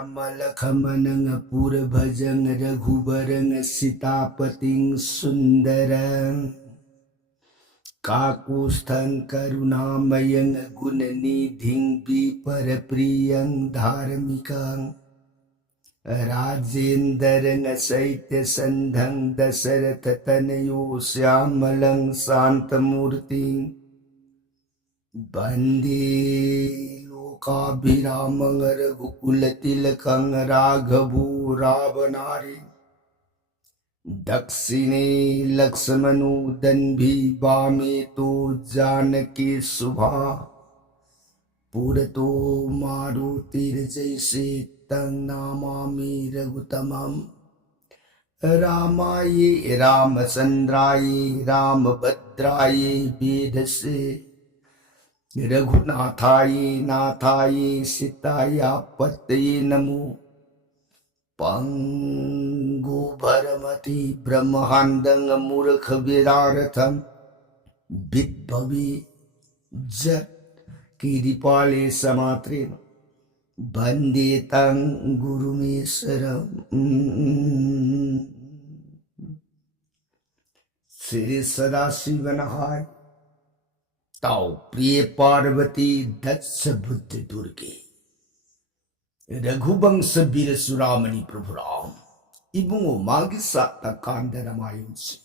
राम लखमन पुर भजन रघुबरन सीतापतिं सुंदरं काकुस्थं करुणामयं गुणनिधिं विपर प्रियं धार्मिकं राजेन्द्रं सैत्य संधं दशरथ तनयो श्यामलं शांतमूर्तिं वंदे लोकाभिरामं रघुकुलतिलकं राघवो रावणारि दक्षिणे लक्ष्मणो दन्भी वामे तो जानकी शुभा पुरतो मारुतिर्जयसे तं नमामि रघुतमं रामाय रामचन्द्राय रामभद्राय वेधसे रघुनाथाय नाथाय सीताय पतये नमो पंगु भरमति ब्रह्मांडं मूर्ख विदारथं विद्भवि जत् कीरिपाले समात्रेण वन्दे तं गुरुमीश्वरम् श्री सदाशिवनहाय ताऊ प्रिय पार्वती दक्ष बुद्ध दुर्गे रघुवंश वीर सुरामणि प्रभु राम इबुंगो मागी साता कांदरमायुं से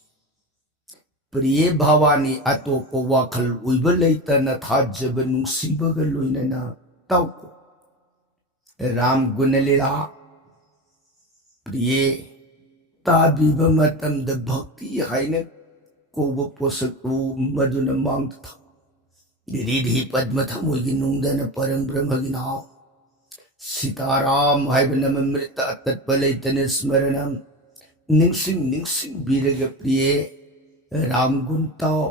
प्रिय भावानी अतोप वाखल उइबलैतन थाजब नुसीबग लोइनना ताऊ राम गुणलीला प्रिय ताबीब मतम द भक्ति हाइने कोब पोसको मधुन मांग था रिधि पद्म थमोगी नुंदन परम ब्रह्म की नाम सीताराम हाइबन अमृत तत्पलैतन स्मरणम निंसिंग निंसिंग बीरग प्रिय राम गुंताओ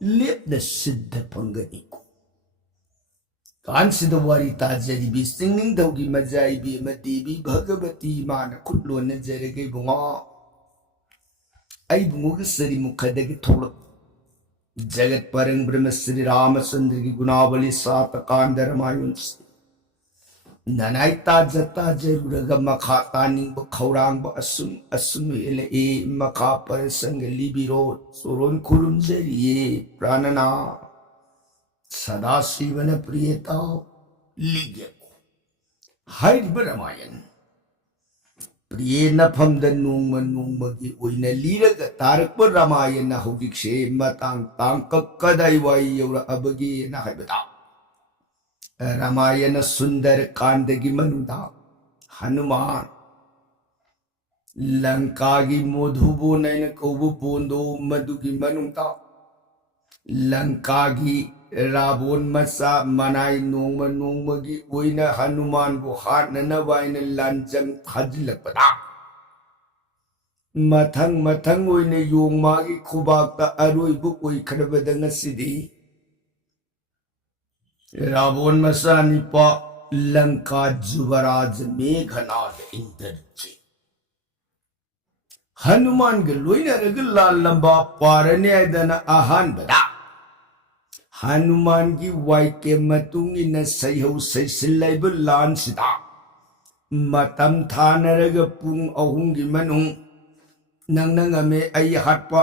लेपन सिद्ध पंगनिको कांसिद वारी ताजरी भी सिंगिंग दौगी मजाई भी देवी भगवती मान खुदलो नजरगे बुंगा आई बुंगो के सरी मुखदगे थोड़ जगत परं ब्रह्म श्री रामचंद्र की गुणावली सात कांदरमायुं से ननाइता जता जरूरग मखा तानिंग खौरांग असुम असुम ए मखा पर संग लिबिरो सोरोन खुरुम जरिए प्राणना सदा शिवन प्रियता लिग्यको हाइब रामायण प्रिय नफम द नोंग नोंगी ओइना लीरग तारक रामायण हौजिक्से मतांग तांग कदाई वाई यौरा अबगी ना हाइबदा रामायण सुंदर कांड की मनुदा हनुमान लंका की मोधुबो नैन कौबो बोंदो मधु की मनुदा लंका की रावण मसा मनाई नोंग की ओइना हनुमान को हाथ न वाइन लांजंग थाजिलपदा मथंग मथंग ओइने योंग मागी खुबाक्ता अरोइबु ओइ खरबदंग सिदी रावण मसा निपा लंका जुवराज मेघनाद इंद्रजित हनुमान के लोइना रगला लंबा पारने आयदन आहान बदा हनुमान की वाई के मतुंग इन सैहौ सैसिल्लाइब लान सिदा मतम थानरग पुंग अहुंग की मनुंग नंग नंगमे आई हटपा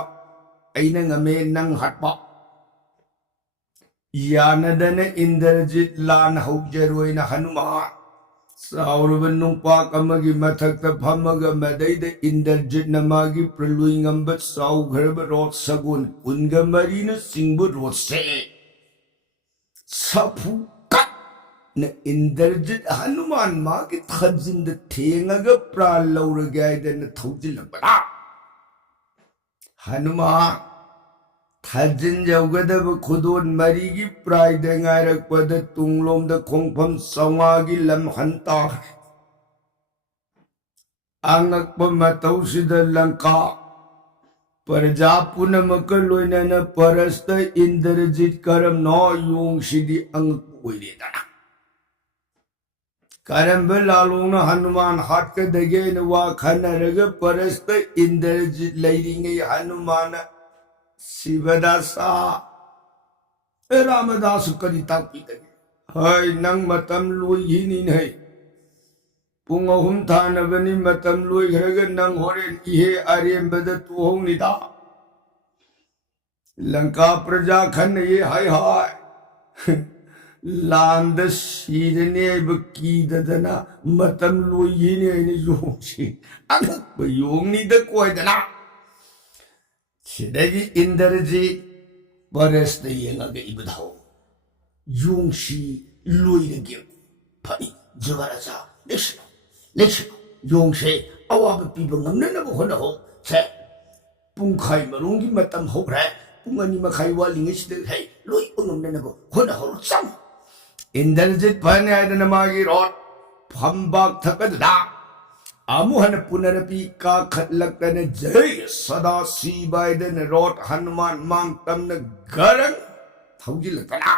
आई नंगमे नंग हटपा यानदन इंद्रजित लान हौजरोइना हनुमान साउरब नुंपाक अमगी मथक फमग मदैद इंद्रजित नमागी प्रलुइंगंब साउघरब रोड सगुन कुंग मरीन सिंगबु रोड से सफु कट न इंद्रजित हनुमान मागी थजिंद थेंगग प्राण लौरगायदन थौजिलबड़ा हनुमान थजिन जौगदब खुदोन मरी की प्राइद गायरकपद तुंगलोमद खोंफम सौंगागी लमहंता आंगकप मतौसिद लंका प्रजा पुनमक लोइनन परस्त इंद्रजित करम नौ योंग सिद्धि अंग ओइरेदना करम लालोन हनुमान हाथ के दगे वा खनरग परस्त इंद्रजित लैरिंगे हनुमान शिवदासा रामदास करी ताकि दगे हाय नंग मतम लोई ही नहीं है Pung ahum thanabani matam loikhraga nang horen ihe arembada tuhongnida. Lanka praja khan ye hai hai. Landa sirene baki dadana matam loyine ne yongshi. Agak bayongni da koi dana. Sidagi Indrajit bares da yengaga ibadhaw. Yongshi loyige pai jawaraja lishno. Lishno yongshi awaba piba ngamna na hona ho. Se pungkai marungi matam ho bre. Pungani makai walingi sida hey loy ngamna na hona ho sam. Indrajit pane adana magi rot phambak thakadda amuhan punarapi ka khatlakana jay sada sibaidana rot hanuman mang tamna garang thaujilatana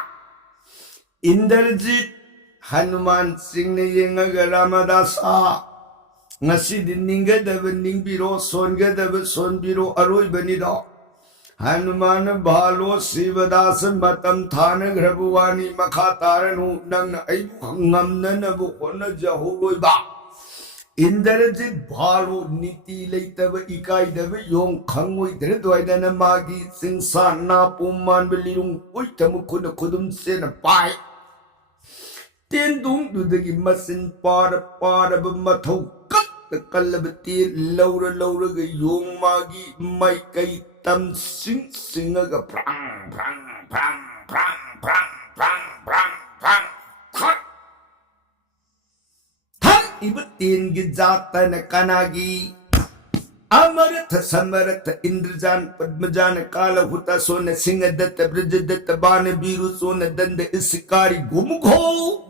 Indrajit hanuman singna yengaga ramadasa ngasi ningadaba ningbiro songadaba sonbiro aroibanida Hanuman bhalo Sivadas matam thana grabwani makhataranu nang aibu ngamna nabu hona jahuloi ba Indrajit bhalo niti leitaba ikai daba yong khangoi dredwaidana magi singsa na puman belirung oitamu kuna kudum sena pai Tendung dudagi masin para bamathau kat kalabati laura ga yong magi mai kai tam sing singaga prang Than ibatin gijata na kanagi Amaratha Samaratha Indrajan Padmajana Kala Huta Sona Singadatta Brajadatta Bana Biru Sona Danda Isikari Gumukho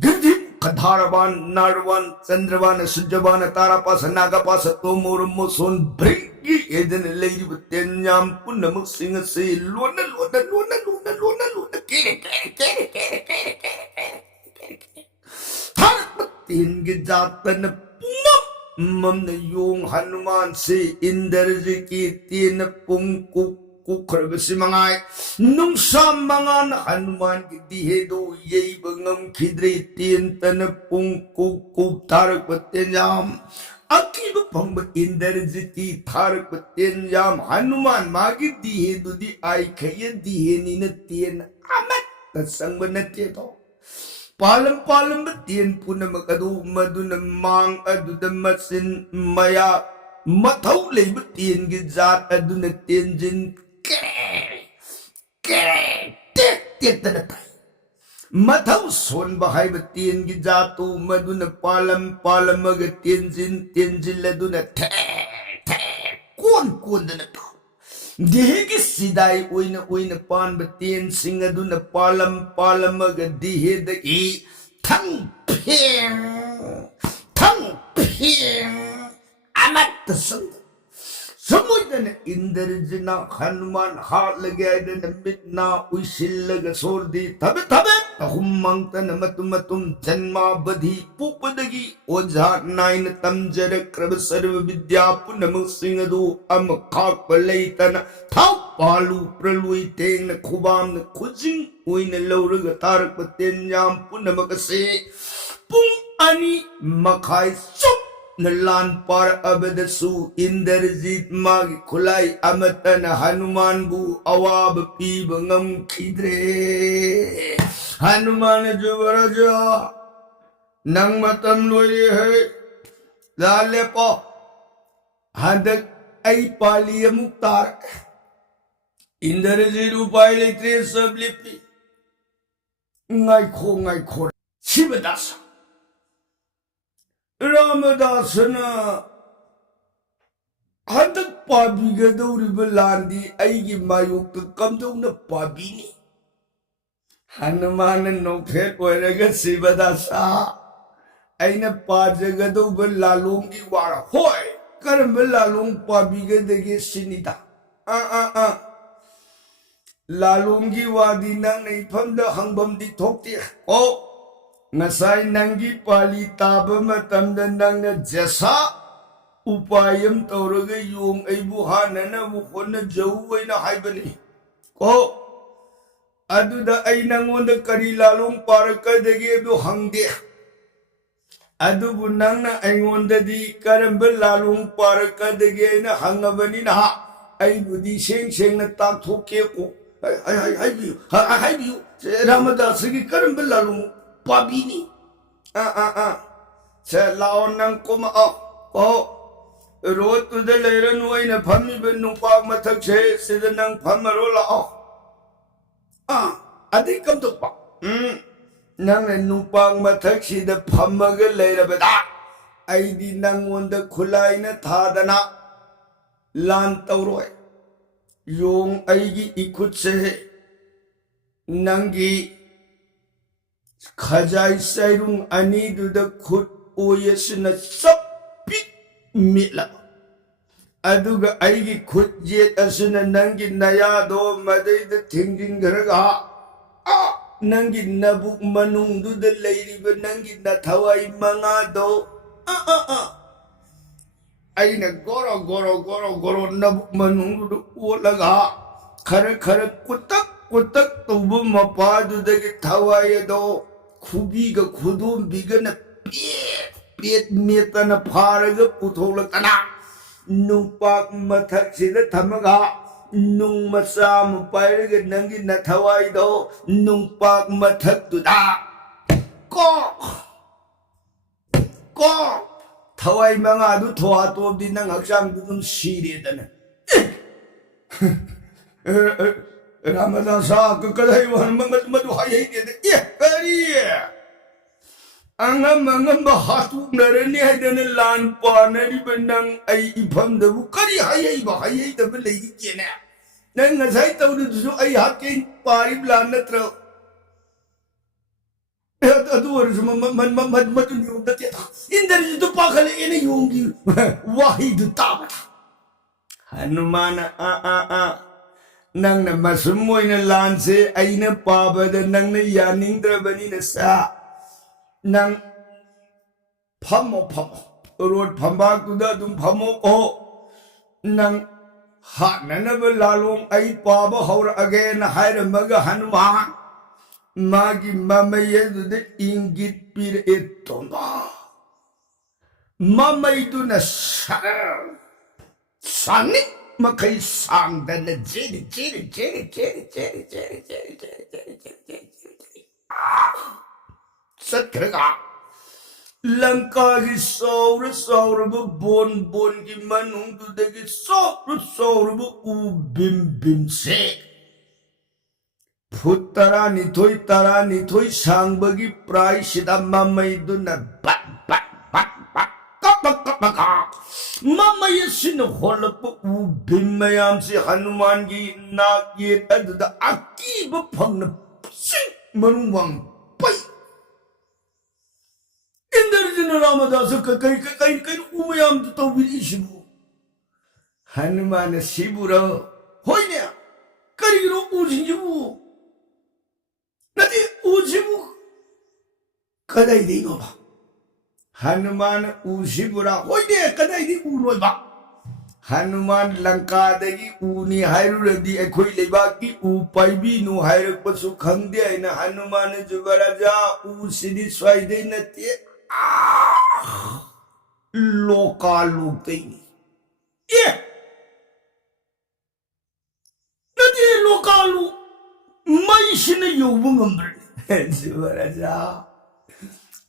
Gidhim Kadharavan Narvan Chandravan Sujavana Tarapasa Nagapasa Tomuramo Son Bringi Eden Lady with Tenyam Punamuk Singer say Luna Tarpatin Gijatan Mamna yung Hanuman si Indrajit tin pung kukrabasi mangai nung sa mga na Hanuman dihedo yay bangam kidri tin tanapung tarak patenyam akiba pang Indrajit tarak patenyam Hanuman magi dihedo di ay kaya diheni na tin amat tasang manatito Palam batin puna magadu maduna mang aduda masin maya mathaw lay batin gizat aduna tenjin tet tanatay mathaw son bahay batin gizatu maduna palam magatenjin laduna kon danataw Dihigi siday uina pan batin singadu na palam magadihidagi tang ping amat tasang Samoy na Indrajit na Hanuman halagay na mitna uisilaga sordi tabi tahumang ta na matum janma badhi pupadagi oja nai na tamjara krab sarva vidya punamang singadu amakak palay ta na tau palu pralui teng na kubam na kujing uy na lauraga tarak paten yam punamakasi pung ani makay sup Nalan para abadasu Indrajit magi kulay amatan Hanuman bu awab pi bangam kidre Hanuman jubaraja nang matam loye hai lale po hadak ay pali muktar Indrajit upay litre sablipi ngay ko Sivadas Ramadasana Hadak pabiga daw ribalandi ay gimayok kamdaw na pabini. Hanumanan no pet walaga Sivadasa ay napajaga daw balalong iwara. Hoy! Karam balalong pabiga dagi sinita. Lalong giwadi nang naipamda hangbam di tokti. Oh! Ngasay nanggi palitaba matamdan nang na jasa upayam tauraga yung ay buhana na bukon na jaway na haibani. Ko, aduda ay nangon na karilalong para kadagi do hangdi. ꯑꯗꯨꯕꯨ ꯅꯪꯅ ꯑꯩꯉꯣꯟꯗꯗꯤ ꯀꯔꯝꯕ ꯂꯥꯂꯣꯡ ꯄꯥꯔꯛꯀꯗꯒꯦꯅ ꯍꯪꯉꯕꯅꯤꯅ ꯑꯩꯕꯨꯗꯤ ꯁꯦꯡꯅ ꯇꯥꯛꯊꯣꯛꯀꯦꯀꯣ ꯍꯥꯏꯕꯤꯌꯨ ꯍꯥꯏꯕꯤꯌꯨ ꯔꯥꯃꯗꯥꯁꯒꯤ ꯀꯔꯝꯕ ꯂꯥꯂꯣꯡ ꯄꯥꯕꯤꯅꯤ ꯁꯦ ꯂꯥꯛꯑꯣ ꯅꯪ ꯀꯨꯝꯃꯛꯑꯣ ꯑꯣ ꯔꯣꯗꯇꯨꯗ ꯂꯩꯔꯅꯨ ꯑꯩꯅ ꯐꯝꯃꯤꯕ ꯅꯨꯡꯄꯥꯛ ꯃꯊꯛꯁꯦ ꯁꯤꯗ ꯅꯪ ꯐꯝꯃꯔꯣ ꯂꯥꯛꯑꯣ ꯑꯗꯩ ꯀꯝꯗꯧꯕ ꯅꯪꯅ ꯅꯨꯡꯄꯥꯛ ꯃꯊꯛꯁꯤꯗ ꯐꯝꯃꯒ ꯂꯩꯔꯕꯗ ꯑꯩꯗꯤ ꯅꯪꯉꯣꯟꯗ ꯈꯨꯠꯂꯥꯏꯅ ꯊꯥꯗꯅ ꯂꯥꯟ ꯇꯧꯔꯣꯏ ꯌꯣꯡ ꯑꯩꯒꯤ ꯏꯈꯨꯠꯁꯦ ꯅꯪꯒꯤ ꯈꯖꯥꯏ ꯆꯩꯔꯨꯡ ꯑꯅꯤꯗꯨꯗ ꯈꯨꯠ ꯑꯣꯏꯁꯤꯅ ꯆꯞꯄꯤꯛ ꯃꯤꯠꯂꯕ ꯑꯗꯨꯒ ꯑꯩꯒꯤ ꯈꯨꯠ ꯌꯦꯠ ꯑꯁꯤꯅ ꯅꯪꯒꯤ ꯅꯌꯥꯗꯣ ꯃꯗꯩꯗ ꯊꯤꯡꯖꯤꯟꯈ꯭ꯔꯒ ꯅꯪꯒꯤ ꯅꯕꯨꯛ ꯃꯅꯨꯡꯗꯨꯗ ꯂꯩꯔꯤꯕ ꯅꯪꯒꯤ ꯅꯊꯋꯥꯏ ꯃꯉꯥꯗꯣ ꯑꯩꯅ ꯒꯣꯔꯣ ꯅꯕꯨꯛ ꯃꯅꯨꯡꯗꯨꯗ ꯑꯣꯠꯂꯒ खर कुतक कुतक तब मपादुदगी थवाई अदो खुबीग खुदुम बिगन पेट पेट मेतन फारग पुथोलकना नुपाक मथक सिद थमगा नुंग मसाम पायरग नंगी नथवाई दो नुपाक मथक तुदा को को थवाई मंगा दु थवा तोब दी नंग हक्सांग दुम सीरेदन रामदासा कदई मधु हाई करी अंगम हाथुनरने है लान पानरीब नंग इफमदबु करी हाईब हाईदब लेने नंग ngасai तौदुसु आई हाके पारिब लान नत्र अदु वरसु मदु निउद ते इंदरिजु पाखले एने योंगी वाहिदु ताबा हनुमान नंगना मसुम मोइना लानसे आइना पाबदा नंगना यानिंद्रबनिना सा नंग फमो रोड फंबाकुदा दुम फमो को नंग हाननब लालों आई पाब हौर अगेन हायरमगा हनुमान मागी ममयदुदे इंगित पीर एतोमा ममयदुना सानी मखई सांगदन जेरी सत्खरगा लंका की सौर बोन की मनुंगदगी सौर बिम से फुट तरा निथोई सांगबगी प्राय सिदा ममयदुना ममयसिन होलप बिमयाम से हनुमान की नागे अदुदा अकीब फंगन सिंग मनुवांग पई इंद्रजिन रामदास कई उमयाम तो विलिशिबु हनुमान सिबुरो होइने करिरो उजिबु नदी उजिबु कदाई देनोबा हनुमान उसिबुरा होइदे कदाई उरोइबा हनुमान लंका दगी उनी हायरुरदी अखोई लेबाकी उ पाइबीनु हायरपसु खंगदे आइना हनुमान जुगराजा उसिदि स्वाइदे नते लोका लोकतैनी ए नदी लोकालु मैसिन यौबु ngambरे जुगराजा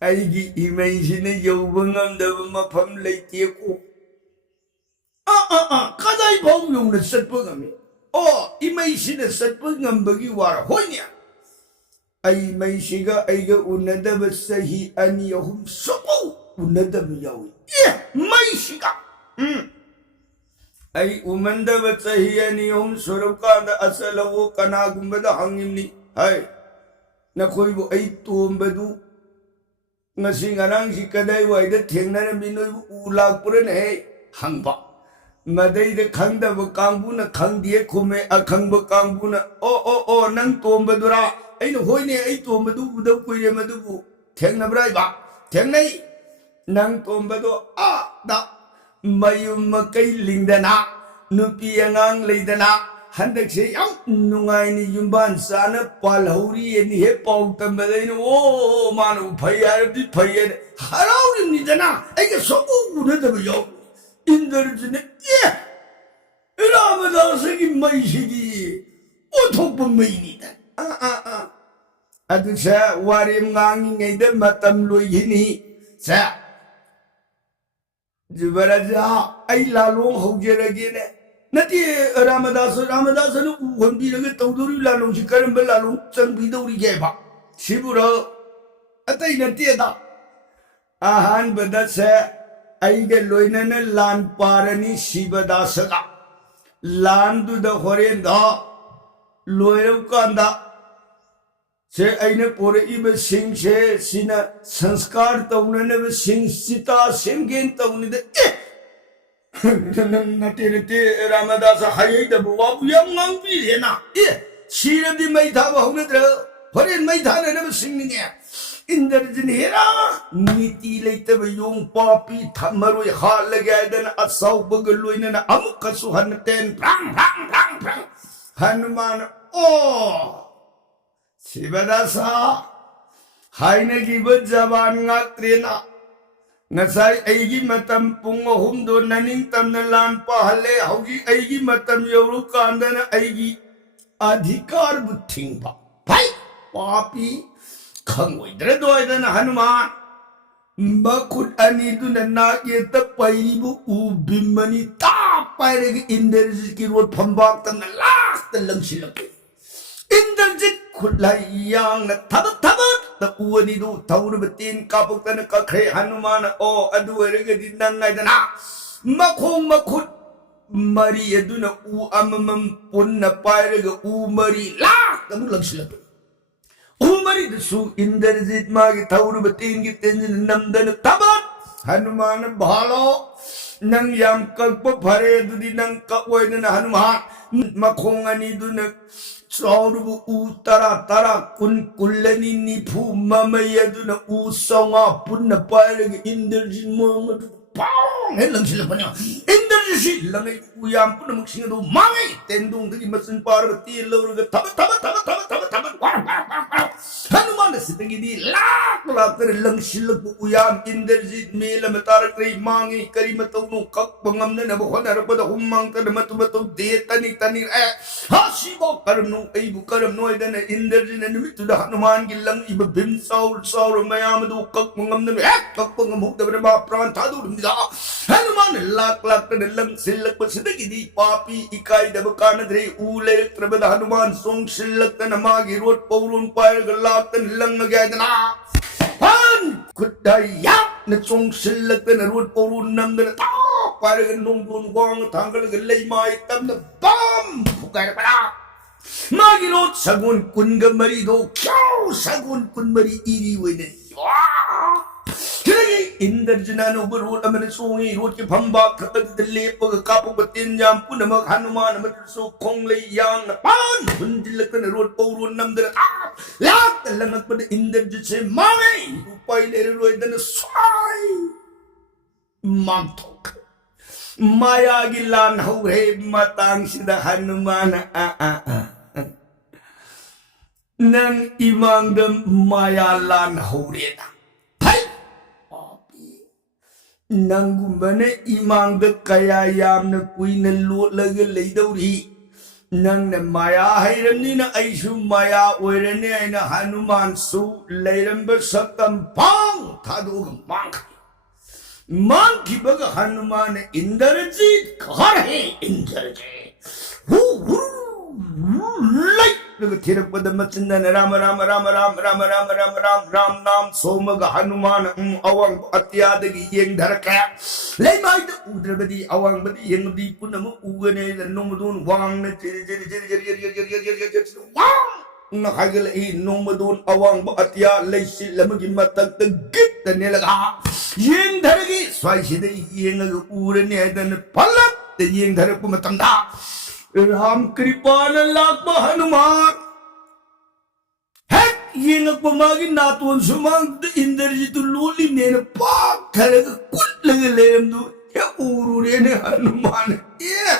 आईगी इमेजिने यौबंगमदब मफम लेतेको कदाई भाव यौना सत्पगमी ओ इमेजिने सत्पगमबगी वार होइने आई मैसिगा आईगा उनदब सही अनि अहुम सबौ उनदब यावी ए मैसिगा आई उमंदब सही अनि अहुम स्वरूपकांद असलवो कनागुंबदा हंगिमनी हाय नखोइबो आई तोंबदु ngasi ngarang si kadai waida thengnara minoi u lakpuran he hangba madai de khangda ba kangbu na khangdie khume akhangba kangbu na o nang tomba dura aina hoine ai tomba du uda koire madu bu thengnabrai ba thengnai nang tomba do da mayum makai lingdana nupi angang leidana 한덕세 양 누가이니 윤반사는 발하우리에 해 빠우탄바다이는 오 마누 파이야르디 파이야르 하라우리니잖아 이게 소고구려다고요 인더르즈네 예 라마다스기 마이시기 오토분마이니다 아두사 와림강잉에데 마탐로이니 자 주바라자 아이 라롱 호제라기네 나티 라마다스는 우건비라게 떠도리 라롱시 까름벨 라롱 짱비도리 개바 시부러 아따이 나티에다 아한바다세 아이게 로이나는 란 빠르니 시바다스가 란두다 호렌다 로이르간다 제 아이네 보레 이베 싱세 시나 संस्कार तौने सिंसिता सिंगेन तौने नते रामदास हाय दबो बाबू yang ngangpi Raina ए सिरदि मै थाबा होनद्र foreign मै थाने न सिंगने इंद्रजिन हेरा नीति लेतब यों पापी थमरोय हाल लगादन असौ बगलोइन न अमुक सुहन तेन भ्रंग हनुमान ओ शिवदासा हाइने गिब जबान ngaktrena ngasai aigi matam pung ahum do naning tamna lan pahale haugi aigi matam yoru kandana aigi adhikar buthingba bhai papi khangoi doidana hanuman bakut ani du na ye ta pairibu ubimani ta pairegi inderji ki rot phambak tan lak ta langsilak inderji khulai yang na tabat ta uani du tauru betin kapuk tan ka khe hanuman o adu erege dinang ngai dana makhong makhut mari aduna u amamam punna pairega u mari lak ta langsilak umari su inderjit magi tauru betin gi tenjin namdan tabat hanuman bhalo nang yam kalpa phare dudi nang ka oina hanuman makhong ani du na Sauru utara tara kun kullani ni phu mamaya du na u songa punna pairega inderjit mo pang helang silapanya inderjit langai uyam punna maksing do mangai tendung dagi masin parvati lawruga tabat hanuman sidagi di lak ter lang silap uyam inderjit mela matar kri mangi kari matunu kak pangam na bo honar pada humang ta matu de tani hasibo karnu ai bu karam no dan inderjit na mitu da hanuman gilang iba bim saur mayam du kak pangam na kak pangam huk da ba pran thadu hanuman lak ter lang silap sidagi di papi ikai da bakana dre ule trabada hanuman song silak na magi rot paurun pair galak tan lang magadana han kudaya na song silak na rot paurun nam na ta pair nong dun wang tanggal galay mai tam na bam bukai para magi rot sagun kun gamari do kyaw sagun kun mari iri wene Kini inderjina no berut aman sungi rut ke phamba khatat dille pag kapu batin jam pun nama hanuman nama so kong le yang na pan hundilak na rut paurun nam dana lak langat pada inderjit se mai upai le roi dana sai mantok maya gilan hore matang sida hanuman nang imang dam maya lan hore Nangumbane imang da kaya yam na kui na lot laga leidauri nang na maya hayramni na aisu maya oirane ay na hanuman su leiramba sakam pang thadog mang kibaga hanuman indarjit khar hai indarjit hu lai laga thirak pada machinda ram nam somaga hanuman awang atyadagi yeng dharaka lei mai da udrabadi awang badi yeng di punam ugane da nomadun wang na wang na hagal e nomadun awang ba atya lei sil lamagi matak da git da nelaga yeng dharagi swai sida yeng ga urane da palak da yeng dharak matamda Ram Kripana Lakma Hanuman Hek Yingak Pamagi Natun Sumang the Inderjit Luli Nena Pak Kalaga Kut Lagalem do Ya Uru Rene Hanuman Yeah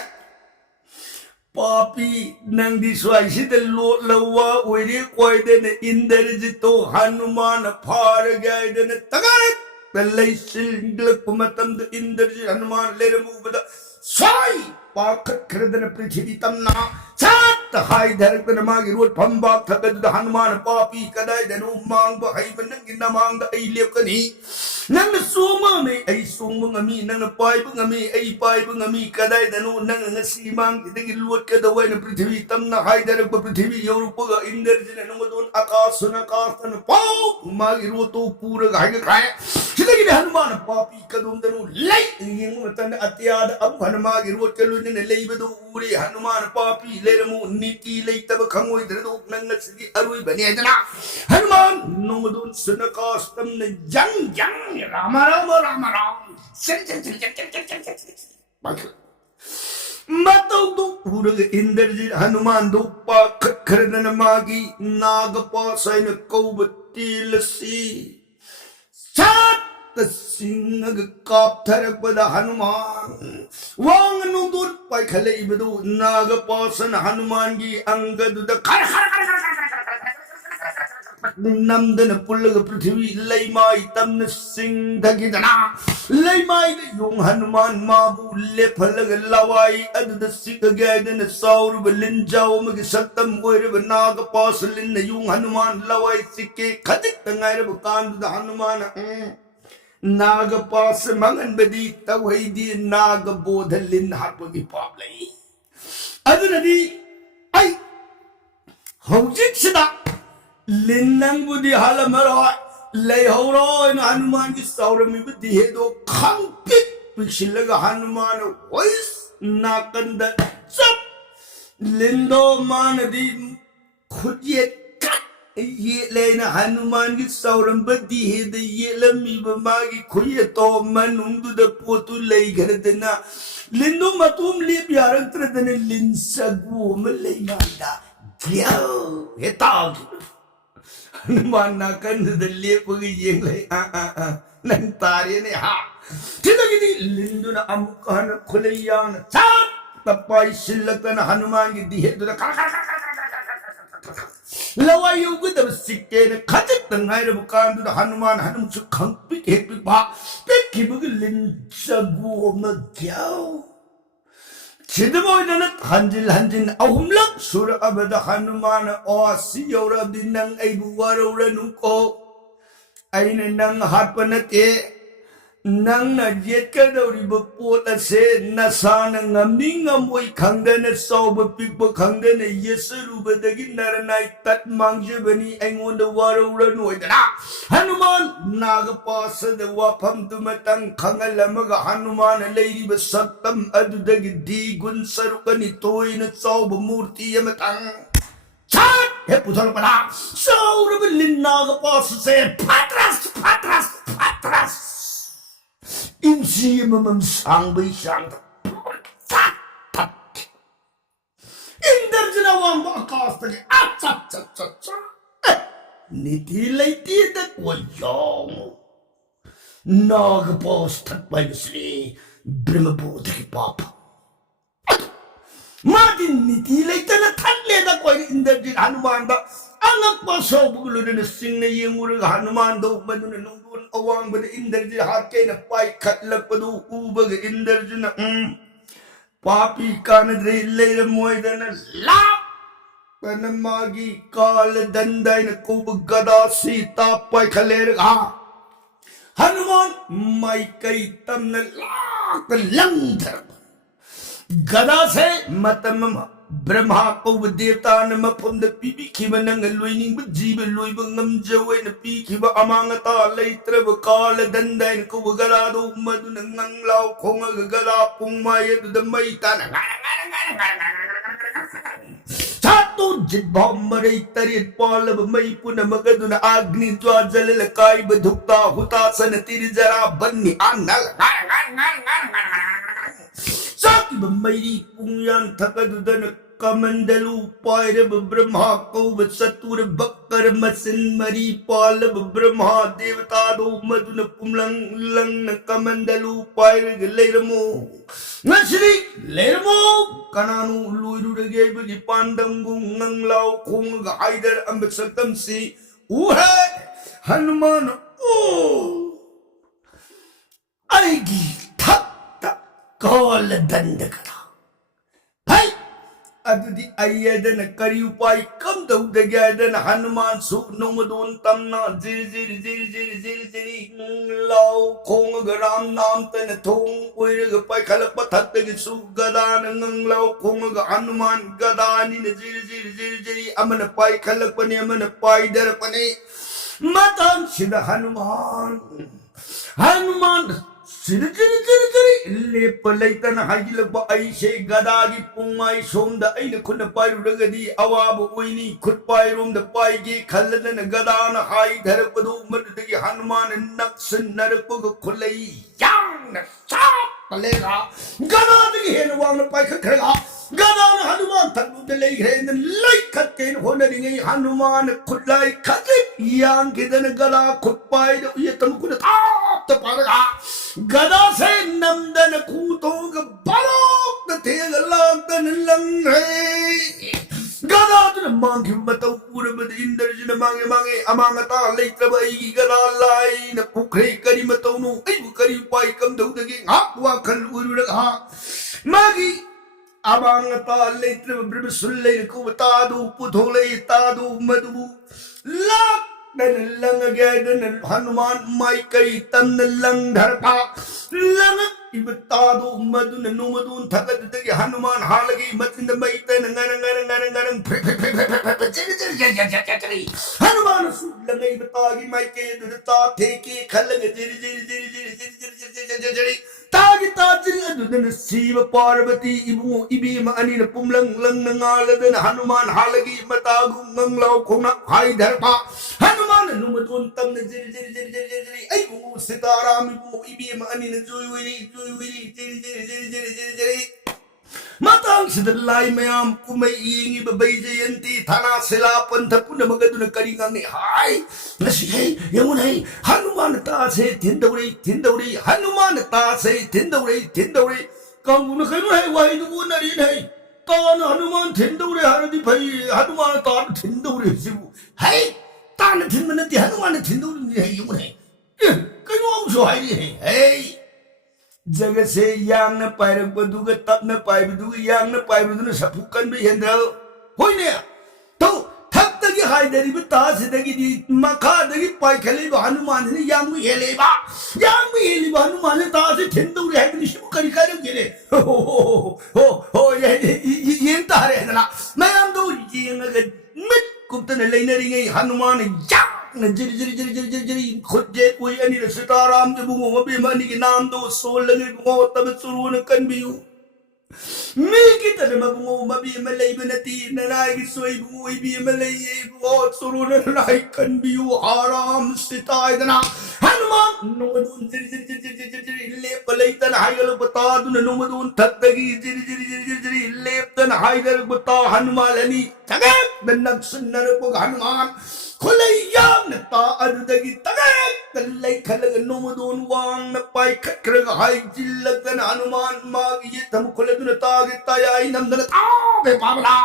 पापी नंदी स्वाइसिद लोट लवा ओइरे कोइदे ने इंद्रजितो हनुमान फार गए ने तगार पल्लै single कुमतम the Indrajit Hanuman लेर मुबदा स्वाई पाखत खरदन पृथ्वी तमना सात हाय धरकन मागी road फंबाक थकद Hanuman पापी कदाय दनु मांग बहाई बनंग गिना मांग द आई लेकनी नंग सोमा में आई सोम ngami nang pai ngami ai pai ngami kadai danu nang ngasi mang digi luot ka dawai na prithvi tamna hai dar pa prithvi yorup ga inder jin nang don akas na kasan pau magi roto pura ga ga kai sidagi hanuman papi kadum danu lai yeng matan atyad ab hanuma gi rot ka lu ne lei bedu uri hanuman papi leramu niti lei tab khangoi dru nang ngasi arui bani dana hanuman nong don suna kas tam ne jang jang Rama Rama Rama Rama Matau do pura Indrajit Hanuman do pa khardana magi nagpa saina kaubati lasi sat singag kap tharak pada Hanuman wang nu dur pai khalai bedu nagpa san Hanuman gi angadu da khar khar khar Namdana Pulaga Prithvi Laimai Tamna Singh Dagidana Laimai Yung Hanuman Mabu Lepalaga Lawai Adu the Sika Gadan the Saur Belinjao Magisatam Wherever Naga Pasalin the Yung Hanuman Lawai Sike Katik the Nairabakan the Hanuman Naga Pas Mangan Bedi Tawadi Naga Bodhalin Hapagi Pablay Adunadi I Hojik Shida Linnang budi halamaro lay horo in Hanuman ki saurami budi hedo khampit pishilaga Hanuman voice nakanda chap lindo manadi khudye kat ye lena Hanuman ki sauram budi hede ye lami bamagi khuye to manundu da potu lay gardena lindo matum li biaran tradane linsagu malay manda gyao hetag Hanuman nakan the lepagi yeng lay nang tari ne ha tidagi lindu na amukhan khulayan chat tapai silatan Hanuman gi dihe du da lawayu gu da sikke ne khajit tangai ra bukan du Hanuman hanum chu khangpi hekpi ba pekki bu lin sagu ma gyao Chidboy na hanjil hanjin ahumlak sura abada Hanuman osi yora dinang ay buwaro ranuko ay nang hatpanate nang najet ka daw ribapot ase nasana ngaming amoy kangda na sauba pikpa kangda na yesaru badagin naranay tat mangja bani ay ngonda waro ranoy dana Hanuman nagapasa da wapam dumatang kangalamaga Hanuman lady basaktam adudagi digun sarukan itoy na sauba murti yamatang chat heputol pala saura bilin nagapasa se patras patras patras Insi mamam sang bay sang tat tat Indarjana wang bakas tadi acap cap cap cap Niti laiti dat wayong Nagapos tat bay sri Brahmabodhi ki papa Madin niti laiti na tatle da koy Indarjit Hanuman da Anak pasaw bugulo na sing na yung urag Hanuman daw manunan nunggun awang bada Indarjit hake na pai katlak padu ubag Indarjit na papi kanadre lera moy da na lap panamagi kala danday na kubag gada sita pai kaler ha Hanuman may kaitam na lak langdar gada se matamama Brahma ko deवता na mapom na pipi kiba nang alwining ba jiba loy ba ngamjaway na pikiba amangata laitra ba kala danday na ko galado madu nang nanglaw kong agagala kong maya do da may tana Sato jidba maray tarit pala ba may puna magado na agni dwajal lakay ba dhukta hutasan na tirijara banni angal Saki ba may pungyan takado da na कमंडलू पायरब Brahma कौब चतुर बक्कर मसिन मरी पालब ब्रह्मा देवता दो मधुन पुमलंग lung कमंडलू pier लेरमो नश्री लेरमो कनानु लुरुरगे बगी पांडंगु नंगलाव खोंग हाइदर अंबसतम सी उहे हनुमान ओ आएगी थक तक कॉल दंड करा भाई अदुदी अयदन करी उपाय कम दौदगदन हनुमान सु नोमदोन तमना जिर जिर जिर जिर जिर जिर लाव खोंग राम नाम तन थोंग उइरग पाइखल पथतग सु गदान नंगलाव खोंग हनुमान गदानी जिर जिर जिर जिर अमन पाइखल पने अमन पाइदर पने मतन सिद हनुमान सिर जिर जिर जिर लेप लेतन हाइलक ऐसे गदागी पुंगाई सोमद ऐन खुन पाइरुगदी अवाब ओइनी खुद पाइरोम द पाइगे खल्लन गदान हाइ धरपदो मददगी हनुमान नक्सन नरपग खुलई यांग साप पलेगा गदादगी हेन वांग पाइख खरेगा गदान हनुमान थनुद ले हेन लाई खकेन होनरिंगे हनुमान खुलाई खके यांग केदन गदा खुद पाइ ये तम खुद ताप पारगा गदा से नंदन कूतोग बलोक तेग लांगन लंग है गदा तुन मांग मतौ पूरबद इंद्रजन मांगे मांगे अमांगता लेत्रबई गदा लाई न पुखरे करी मतौ नु ऐबु करी पाई कम दौदगे हाक वाखल उरुरग हा मागी अमांगता लेत्र ब्रह्म सुल्ले को तादु पुथोले तादु मधु लाक लंग गदन हनुमान माई कई तन लंग धरपा लंग इबतादो मधुन नुमदुन थकत दगे हनुमान हालगी मतिंद मई तन नरंग नरंग नरंग नरंग हनुमान सु लंग इबतागी माई के दुता थे के खलग जिर जिर जिर जिर जिर जिर जिर जिर तागी ताजिर अदुदन शिव पार्वती इबु इबीम अनिन पुमलंग लंग नंगालदन हनुमान हालगी मतागु मंगलाव खोना हाई धरपा हनुमान नुमदुन तम जिर जिर जिर जिर जिर जिर ऐबु सीताराम इबु इबीम अनिन जुयुरी जुयुरी जिर जिर जिर जिर जिर जिर मतंग सिदलाई मयाम कुमै यिंगी बबै जयंती थाना सिला पंथ पुनमगदुन करिंगांगे हाय नसी है यमुन है हनुमान तासे थिंदौरे थिंदौरे हनुमान तासे थिंदौरे थिंदौरे कांगुन खैनु है वाहि दुगु नरी है तान हनुमान थिंदौरे हरदि भई हनुमान तान थिंदौरे सिबु है तान थिंदनति हनुमान थिंदौरे है यमुन है कइनु औसो हाइरी है जगत से यांग न पायरक बदुग तब न पाइबदुग यांग न पाइबदुन सफुकन बे हेंद्रल होइने तो थक तगी हाइदरी ब तास दगी दी मखा दगी पाइखले ब हनुमान ने यांग मु हेले बा हनुमान ने तास थिंदुर है निशु करी कर गेले हो ये तारे ना मैं हम दो यंग मिट कुप्तन लेनरिंगे हनुमान या जिर जिर जिर जिर जिर जिर खुद जे कोई अनिल सीताराम जे बुंगो अभिमानी के नाम दो सोल लगे बुंगो तब सुरुन कनबियु मी की तरह बुंगो मबी मलई बनती नराय की सोई बुंगो इबी मलई बुंगो सुरुन नराय कनबियु आराम सीतायदना हनुमान नोमदुन जिर जिर जिर जिर जिर जिर ले पलैतन हाइगल बता दुन नोमदुन थत्तगी जिर जिर जिर जिर जिर लेपतन हाइगल बता हनुमालनी जगत दनक सुन्नर को हनुमान खुलैयाम नता अदुदगी तगे तल्लै खलग नोमदोन वांग न पाइ खक्रग हाइ जिल्लगन हनुमान माग ये थम खुलदुन तागे तायाई नंदन ताबे पावला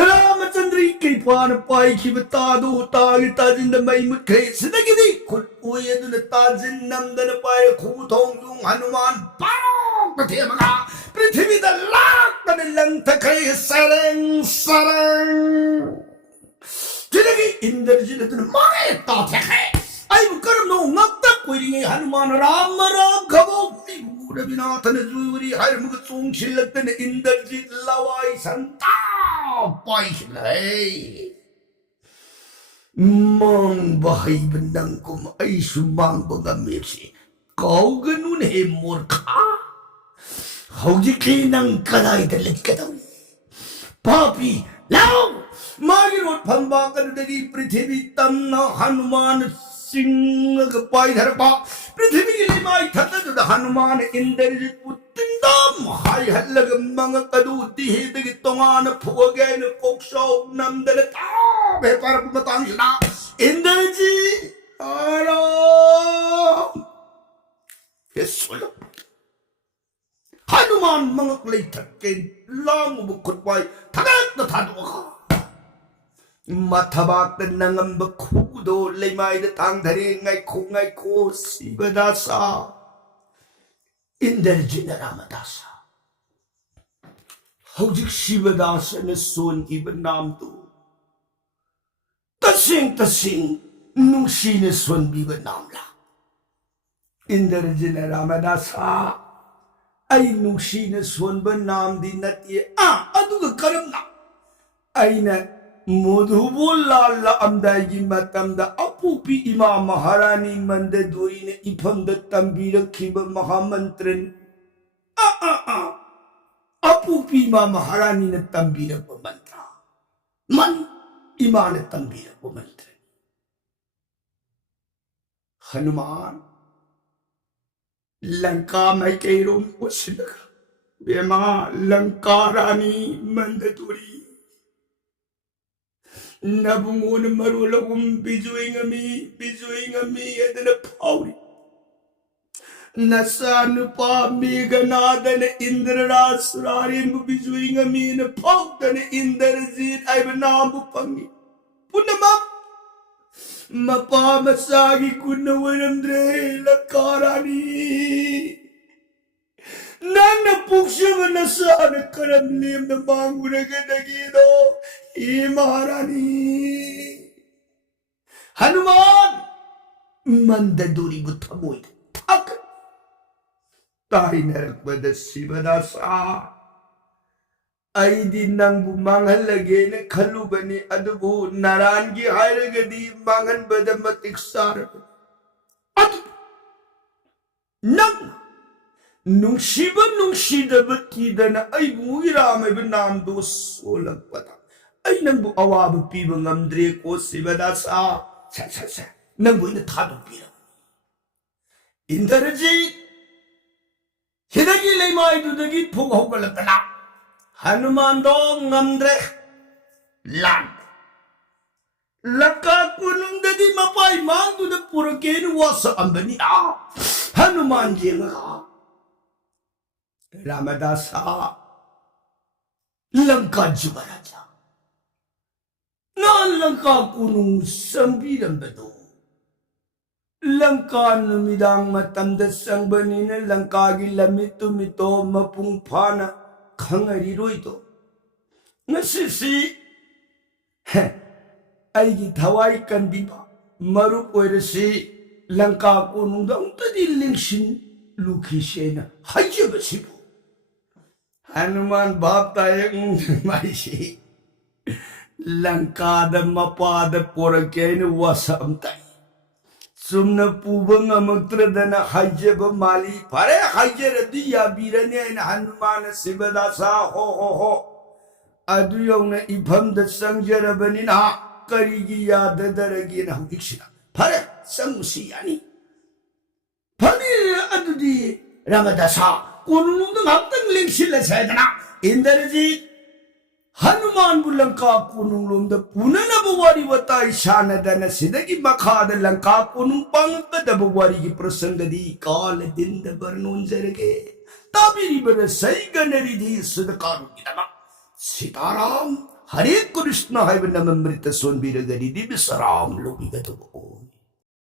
रामचंद्र कृपान पाइ खिब तादो तागे ताजिंद मई मुखे सिदगिदी खुल ओयदुन ताजिन नंदन पाइ खुथोंग युंग हनुमान पारो पथे मगा पृथ्वी द लाख तन लंग थखे सरंग सरंग जिंदगी इंद्रजित मारे ताथे है आई करम नो नक्ता कोइरिंगे हनुमान राम राघवो रविनाथन जुयुरी हर मुग सोंग शिलतन इंद्रजित लवाई संता पाई है mang bahai benang kum ai sumang bangamisi kauganun he murkha hauji kinang kalai dalit kadaw papi lao magirot phamba kadagi prithvi tamna hanuman singh pai dharpa prithvi limai thata hanuman indrajit puttinda तम हाय हल्लग मंग कदू दिहे तोंगान फुगे न कोक्सो नंदन ता बेपर बतांगना इंद्रजी आरो येसुल हनुमान मंग ले थके लांग बुखुटवाई थगत थादोखा माथाबाक नंगम बखुदो लेमाई द तांग धरे ngay ko sibadasa इंद्रजिन रामदासा हौजिक शिवदास ने सोन की नाम तो तसिंग नुंशी ने सोन भी नाम ला इंद्रजिन रामदासा आई नुंशी ने सोन नाम दी नतिये अदुग करमना आईना मोधुबोलाल अमदाई मतमदा अपूपी इमा महारानी मंददोरी ने इफमद तंबीरखिब महामंत्रन अपूपी इमा महारानी ने तंबीरब मंत्र मन इमा ने तंबीरब मंत्र हनुमान लंका में केरों उछलगा बेमा लंका रानी मंददोरी नबुंगोन मरुलगुम बिजुइंगमी एदन फाउरी नसा नुपा मेघनादन इंद्रराज सुरारिन बिजुइंगमी न फाउदन इंद्रजीत आइब नाम पंगी पुनमा मपा मसागी कुनवरंद्रे लकारानी नन्न पुक्षव नसान करम नेम न मांगुरगदगी दो ये महारानी हनुमान मंददोरी बुथमोई थक ताई नरक बद शिवदासा आईदी नंगु मांगल लगे ने खलु बने अदबु नारायण की हायरगदी मांगन बद मतिक सार अद नंग नुंशिब नुंशिदब तीदन अइबु इरामब नाम दो सोलक पता आई नंगु अवाब पीब ngамद्रे को शिवदासा छ नंगु इन थादो पीरा इंद्रजीत हिदगी लेमाई दुदगी फुग होगलतना हनुमान दो ngамद्रे लान लका कुनुंगदी मपाई मांग दुद पुरकेन वास अंबनी आ हनुमान जेंगा रामदासा लंका जुबराजा नान लंका कुनु संबीरंबदो लंका नुमिदांग मतंद संबनी ने लंका की लमितु मितो मपुंग फाना खंगरी रोइतो नसिसी आईगी थवाई कंबीबा मरुप ओइरसी लंका कुनु दंतदी लिंगसिन लुखिसेना हाइजेबसिबो हनुमान बाप तायक माइसी लंका द मपाद पोरकेन वसम ताई सुमन पुबंग अमत्रदन हाइजेब माली फरे हाइजेरदी याबीरने हनुमान शिवदासा हो अदुयोंग इफम द संजरबनिना करिगी याददरगी न हुदिक्सिना फरे संगुसी यानी फरे अदुदी रामदासा कोनुंग हप्तंग लिंगसिल सेदना इंद्रजीत हनुमान बुलंका कुनुंग द पुनना बवारी वताई शानदन सिदगी मखाद लंका कुनुंग पंग द बवारी की प्रसंगदी काल दिन द बरनोन जरगे ताबिरी बर सही गनरी दी सुदकारू किदमा सीताराम हरे कृष्ण है नमृत सोनबीर गरी दिव्य सराम लोभी गतो